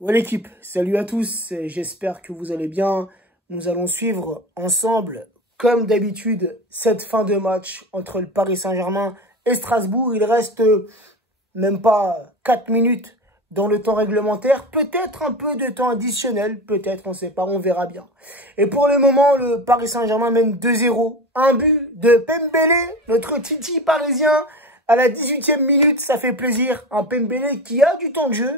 Ouais l'équipe, salut à tous, j'espère que vous allez bien. Nous allons suivre ensemble, comme d'habitude, cette fin de match entre le Paris Saint-Germain et Strasbourg. Il reste même pas 4 minutes dans le temps réglementaire, peut-être un peu de temps additionnel, peut-être, on ne sait pas, on verra bien. Et pour le moment, le Paris Saint-Germain mène 2-0, un but de Pembele, notre Titi parisien. À la 18e minute, ça fait plaisir. Un Pembele qui a du temps de jeu.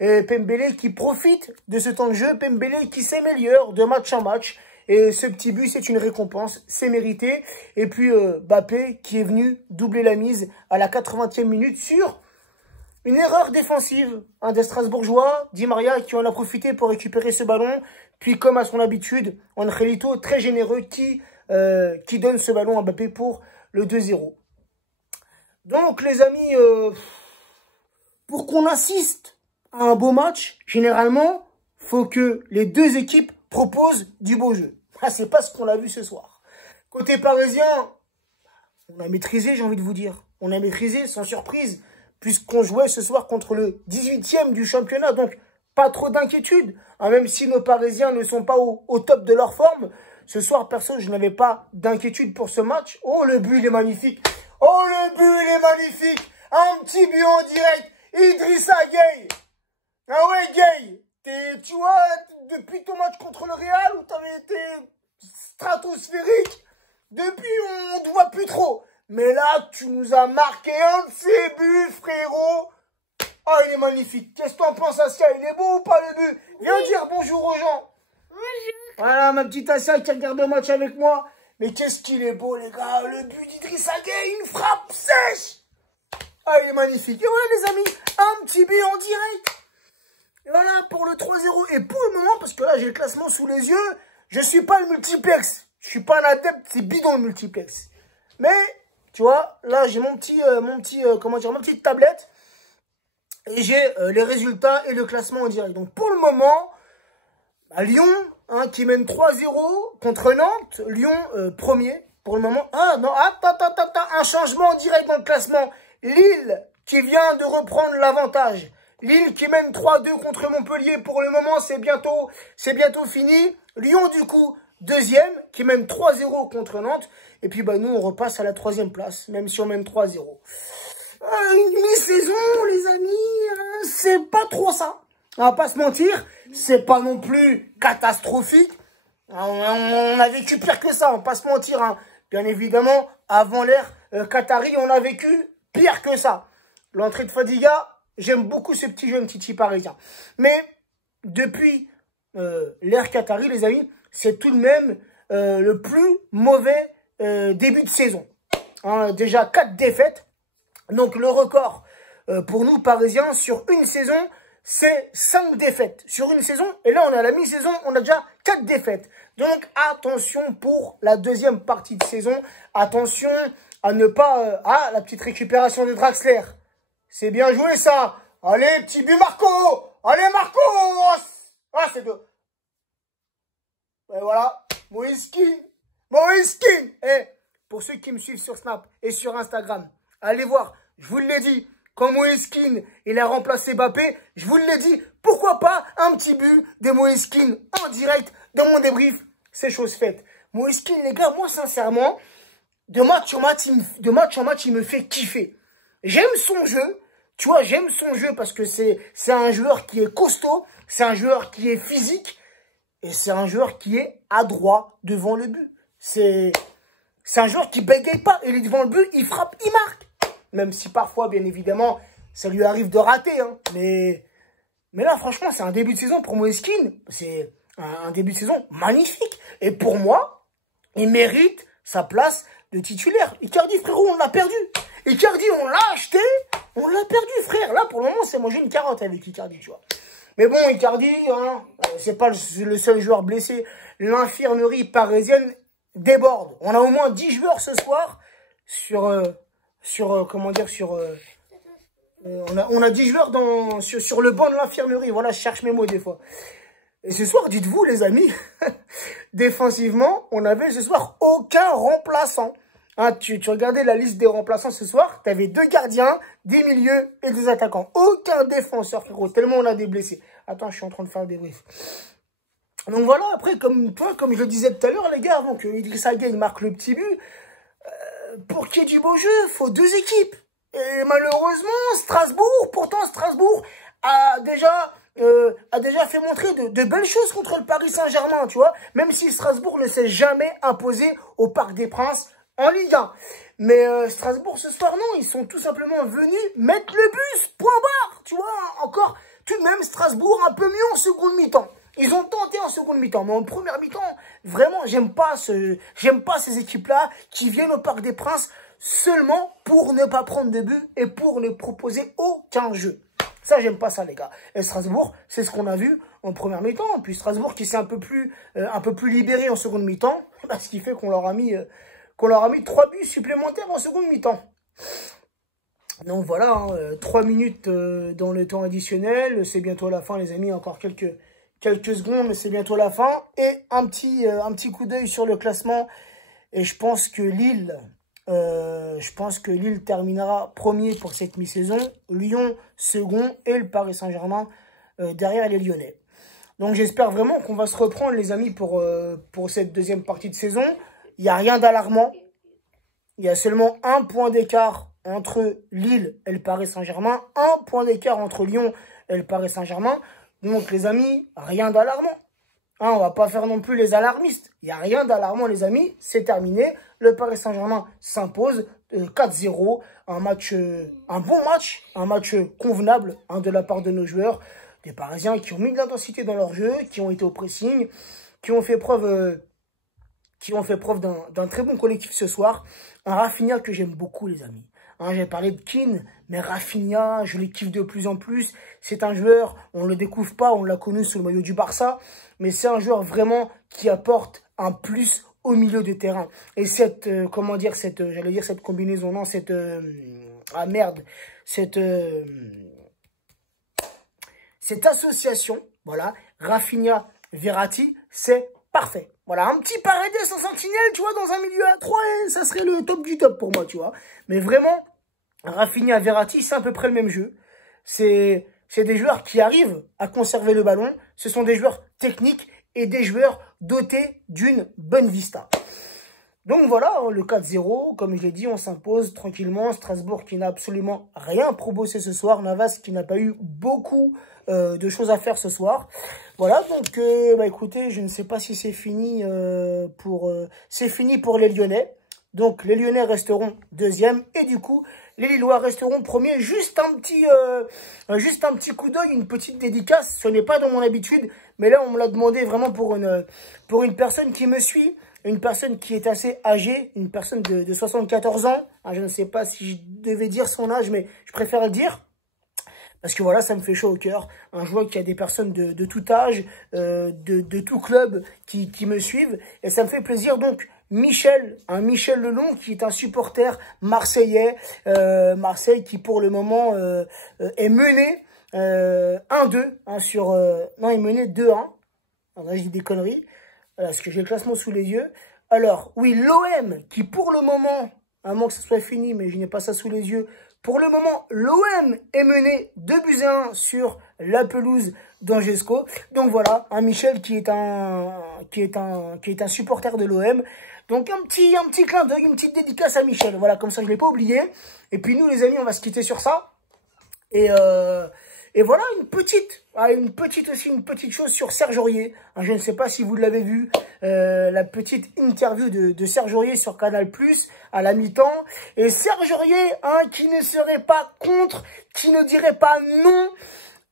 Et Pembele qui profite de ce temps de jeu. Pembele qui s'améliore de match en match. Et ce petit but, c'est une récompense. C'est mérité. Et puis Mbappé qui est venu doubler la mise à la 80e minute sur une erreur défensive des Strasbourgeois. Di Maria qui en a profité pour récupérer ce ballon. Puis comme à son habitude, Angelito très généreux qui donne ce ballon à Mbappé pour le 2-0. Donc, les amis, pour qu'on assiste à un beau match, généralement, faut que les deux équipes proposent du beau jeu. Ah, c'est pas ce qu'on a vu ce soir. Côté parisien, on a maîtrisé, j'ai envie de vous dire. On a maîtrisé, sans surprise, puisqu'on jouait ce soir contre le 18e du championnat. Donc, pas trop d'inquiétude. Hein, même si nos Parisiens ne sont pas au top de leur forme. Ce soir, perso, je n'avais pas d'inquiétude pour ce match. Oh, le but, il est magnifique. Oh, le but, il est magnifique. Un petit but en direct. Idrissa Gueye. Ah ouais, Gueye. Tu vois, depuis ton match contre le Real, où tu avais été stratosphérique, depuis, on ne te voit plus trop. Mais là, tu nous as marqué un de ces buts, frérot. Oh, il est magnifique. Qu'est-ce que t'en penses, Asia? Il est beau ou pas, le but? Viens dire bonjour aux gens. Bonjour. Voilà, ma petite Asia qui regarde le match avec moi. Mais qu'est-ce qu'il est beau, les gars. Le but d'Idrissa Gueye, une frappe sèche. Ah, il est magnifique. Et voilà, les amis, un petit but en direct. Et voilà, pour le 3-0. Et pour le moment, parce que là, j'ai le classement sous les yeux, je suis pas le multiplex. Je suis pas un adepte, c'est bidon le multiplex. Mais, tu vois, là, j'ai ma petite tablette. Et j'ai les résultats et le classement en direct. Donc, pour le moment, Lyon, qui mène 3-0 contre Nantes. Lyon, premier pour le moment. Ah, non, attends, un changement en direct dans le classement. Lille, qui vient de reprendre l'avantage. Lille qui mène 3-2 contre Montpellier. Pour le moment, c'est bientôt fini. Lyon, du coup, deuxième, qui mène 3-0 contre Nantes. Et puis, nous, on repasse à la 3e place, même si on mène 3-0. Une mi-saison, les amis, c'est pas trop ça. On va pas se mentir, c'est pas non plus catastrophique. On a vécu pire que ça, on va pas se mentir. Hein. Bien évidemment, avant l'ère Qatari, on a vécu pire que ça. L'entrée de Fadiga, j'aime beaucoup ce petit jeune Titi parisien. Mais depuis l'ère Qatari, les amis, c'est tout de même le plus mauvais début de saison. Hein, déjà 4 défaites. Donc le record pour nous Parisiens sur une saison, c'est 5 défaites sur une saison. Et là, on est à la mi-saison, on a déjà 4 défaites. Donc attention pour la deuxième partie de saison. Attention à ne pas... la petite récupération de Draxler. C'est bien joué ça. Allez, petit but Marco. Allez Marco. Ah, c'est deux. Et voilà, Moïse Kean. Et pour ceux qui me suivent sur Snap et sur Instagram, allez voir, je vous l'ai dit, quand Moïse Kean, il a remplacé Mbappé, je vous l'ai dit, pourquoi pas un petit but de Moïse Kean en direct dans mon débrief, c'est chose faite. Moïse Kean, les gars, moi sincèrement, de match en match, il me fait kiffer. J'aime son jeu, tu vois, j'aime son jeu parce que c'est un joueur qui est costaud, c'est un joueur qui est physique, et c'est un joueur qui est adroit devant le but. C'est un joueur qui bégaye pas, il est devant le but, il frappe, il marque. Même si parfois, bien évidemment, ça lui arrive de rater. Hein. Mais là, franchement, c'est un début de saison pour Moïse Kean. C'est un début de saison magnifique. Et pour moi, il mérite sa place de titulaire. Icardi, frérot, on l'a perdu. Icardi, on l'a acheté. On l'a perdu, frère. Là, pour le moment, c'est manger une carotte avec Icardi, tu vois. Mais bon, Icardi, hein, c'est pas le seul joueur blessé. L'infirmerie parisienne déborde. On a au moins 10 joueurs ce soir on a 10 joueurs sur le banc de l'infirmerie. Voilà, je cherche mes mots des fois. Et ce soir, dites-vous, les amis, défensivement, on avait ce soir aucun remplaçant. Hein, tu regardais la liste des remplaçants ce soir, tu avais 2 gardiens, des milieux et des attaquants. Aucun défenseur, frérot, tellement on a des blessés. Attends, je suis en train de faire le débrief. Donc voilà, après, comme je le disais tout à l'heure, les gars, avant que Idrissa Gueye marque le petit but, pour qu'il y ait du beau jeu, il faut deux équipes. Et malheureusement, Strasbourg, pourtant Strasbourg a déjà fait montrer de belles choses contre le Paris Saint-Germain, tu vois. Même si Strasbourg ne s'est jamais imposé au Parc des Princes en Ligue 1. Mais Strasbourg, ce soir, non, ils sont tout simplement venus mettre le bus, point barre, tu vois. Encore, tout de même, Strasbourg un peu mieux en seconde mi-temps. Ils ont tenté en seconde mi-temps, mais en première mi-temps, vraiment, j'aime pas ces équipes-là qui viennent au Parc des Princes seulement pour ne pas prendre de but et pour ne proposer aucun jeu. Ça, j'aime pas ça, les gars. Et Strasbourg, c'est ce qu'on a vu en première mi-temps. Puis Strasbourg qui s'est un peu plus libéré en seconde mi-temps, ce qui fait qu'on leur a mis 3 buts supplémentaires en seconde mi-temps. Donc voilà, hein, 3 minutes dans le temps additionnel. C'est bientôt la fin, les amis. Encore quelques secondes, mais c'est bientôt la fin. Et un petit coup d'œil sur le classement. Et je pense que Lille terminera premier pour cette mi-saison. Lyon second et le Paris Saint-Germain derrière les Lyonnais. Donc j'espère vraiment qu'on va se reprendre, les amis, pour cette deuxième partie de saison. Il n'y a rien d'alarmant. Il y a seulement un point d'écart entre Lille et le Paris Saint-Germain. Un point d'écart entre Lyon et le Paris Saint-Germain. Donc les amis, rien d'alarmant. Hein, on va pas faire non plus les alarmistes. Il n'y a rien d'alarmant, les amis. C'est terminé. Le Paris Saint-Germain s'impose 4-0. Un bon match, un match convenable hein, de la part de nos joueurs. Des Parisiens qui ont mis de l'intensité dans leur jeu, qui ont été au pressing, qui ont fait preuve d'un très bon collectif ce soir. Un Rafinha que j'aime beaucoup, les amis. Hein, j'ai parlé de Keane, mais Rafinha, je le kiffe de plus en plus. C'est un joueur, on ne le découvre pas, on l'a connu sous le maillot du Barça, mais c'est un joueur vraiment qui apporte un plus au milieu de terrain. Et cette combinaison, non, cette association, voilà, Rafinha, Verratti, c'est parfait. Voilà, un petit Paredes en sentinelle, tu vois, dans un milieu à 3, et ça serait le top du top pour moi, tu vois. Mais vraiment, Rafinha, Verratti, c'est à peu près le même jeu. C'est des joueurs qui arrivent à conserver le ballon. Ce sont des joueurs techniques et des joueurs dotés d'une bonne vista. Donc voilà, le 4-0, comme je l'ai dit, on s'impose tranquillement. Strasbourg qui n'a absolument rien proposé ce soir. Navas qui n'a pas eu beaucoup de choses à faire ce soir. Voilà, donc écoutez, je ne sais pas si c'est fini c'est fini pour les Lyonnais. Donc les Lyonnais resteront deuxième et du coup les Lillois resteront premiers. Juste un petit coup d'œil, une petite dédicace. Ce n'est pas dans mon habitude, mais là on me l'a demandé vraiment pour une personne qui me suit. Une personne qui est assez âgée, une personne de 74 ans. Ah, je ne sais pas si je devais dire son âge, mais je préfère le dire. Parce que voilà, ça me fait chaud au cœur. Je vois qu'il y a des personnes de tout âge, de tout club qui me suivent. Et ça me fait plaisir. Donc, Michel Lelon, qui est un supporter marseillais. Marseille qui, pour le moment, est mené 1-2 hein, sur... non, il est mené 2-1. Alors là, je dis des conneries. Voilà, parce que j'ai le classement sous les yeux. Alors, oui, l'OM, qui pour le moment, à moins que ça soit fini, mais je n'ai pas ça sous les yeux. Pour le moment, l'OM est mené 2-1 sur la pelouse d'Angesco. Donc voilà, un Michel qui est un supporter de l'OM. Donc un petit clin d'œil, une petite dédicace à Michel. Voilà, comme ça je ne l'ai pas oublié. Et puis nous les amis, on va se quitter sur ça. Et voilà, une petite chose sur Serge Aurier. Je ne sais pas si vous l'avez vu, la petite interview de Serge Aurier sur Canal+, à la mi-temps. Et Serge Aurier, qui ne serait pas contre, qui ne dirait pas non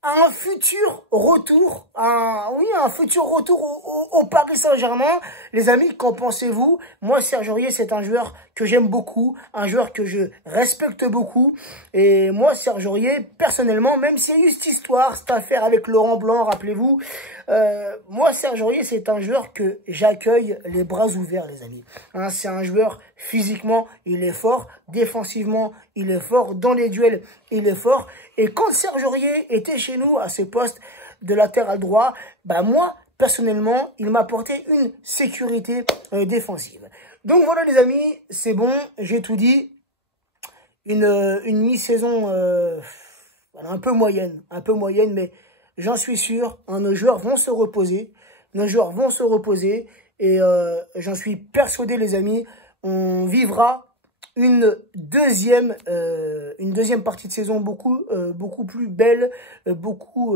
à un futur retour, au Paris Saint-Germain. Les amis, qu'en pensez-vous? Moi, Serge Aurier, c'est un joueur que j'aime beaucoup, un joueur que je respecte beaucoup. Et moi, Serge Aurier, personnellement, même s'il y a eu cette histoire, cette affaire avec Laurent Blanc, rappelez-vous, moi, Serge Aurier, c'est un joueur que j'accueille les bras ouverts, les amis. C'est un joueur, physiquement, il est fort. Défensivement, il est fort. Dans les duels, il est fort. Et quand Serge Aurier était chez nous, à ses postes de latéral droit, moi, personnellement, il m'apportait une sécurité défensive. Donc voilà, les amis, c'est bon, j'ai tout dit. une mi-saison un peu moyenne, mais j'en suis sûr, hein, nos joueurs vont se reposer. Et j'en suis persuadé, les amis, on vivra une deuxième partie de saison beaucoup plus belle, beaucoup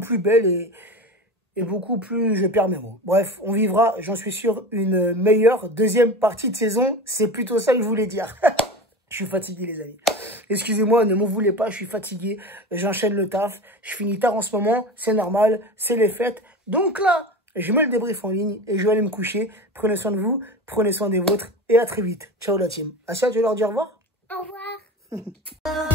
plus belle et beaucoup plus, je perds mes mots. Bref, on vivra, j'en suis sûr, une meilleure deuxième partie de saison. C'est plutôt ça que je voulais dire. Je suis fatigué, les amis. Excusez-moi, ne m'en voulez pas, je suis fatigué. J'enchaîne le taf. Je finis tard en ce moment. C'est normal, c'est les fêtes. Donc là, je mets le débrief en ligne et je vais aller me coucher. Prenez soin de vous, prenez soin des vôtres et à très vite. Ciao la team. Asia, tu veux leur dire au revoir? Au revoir.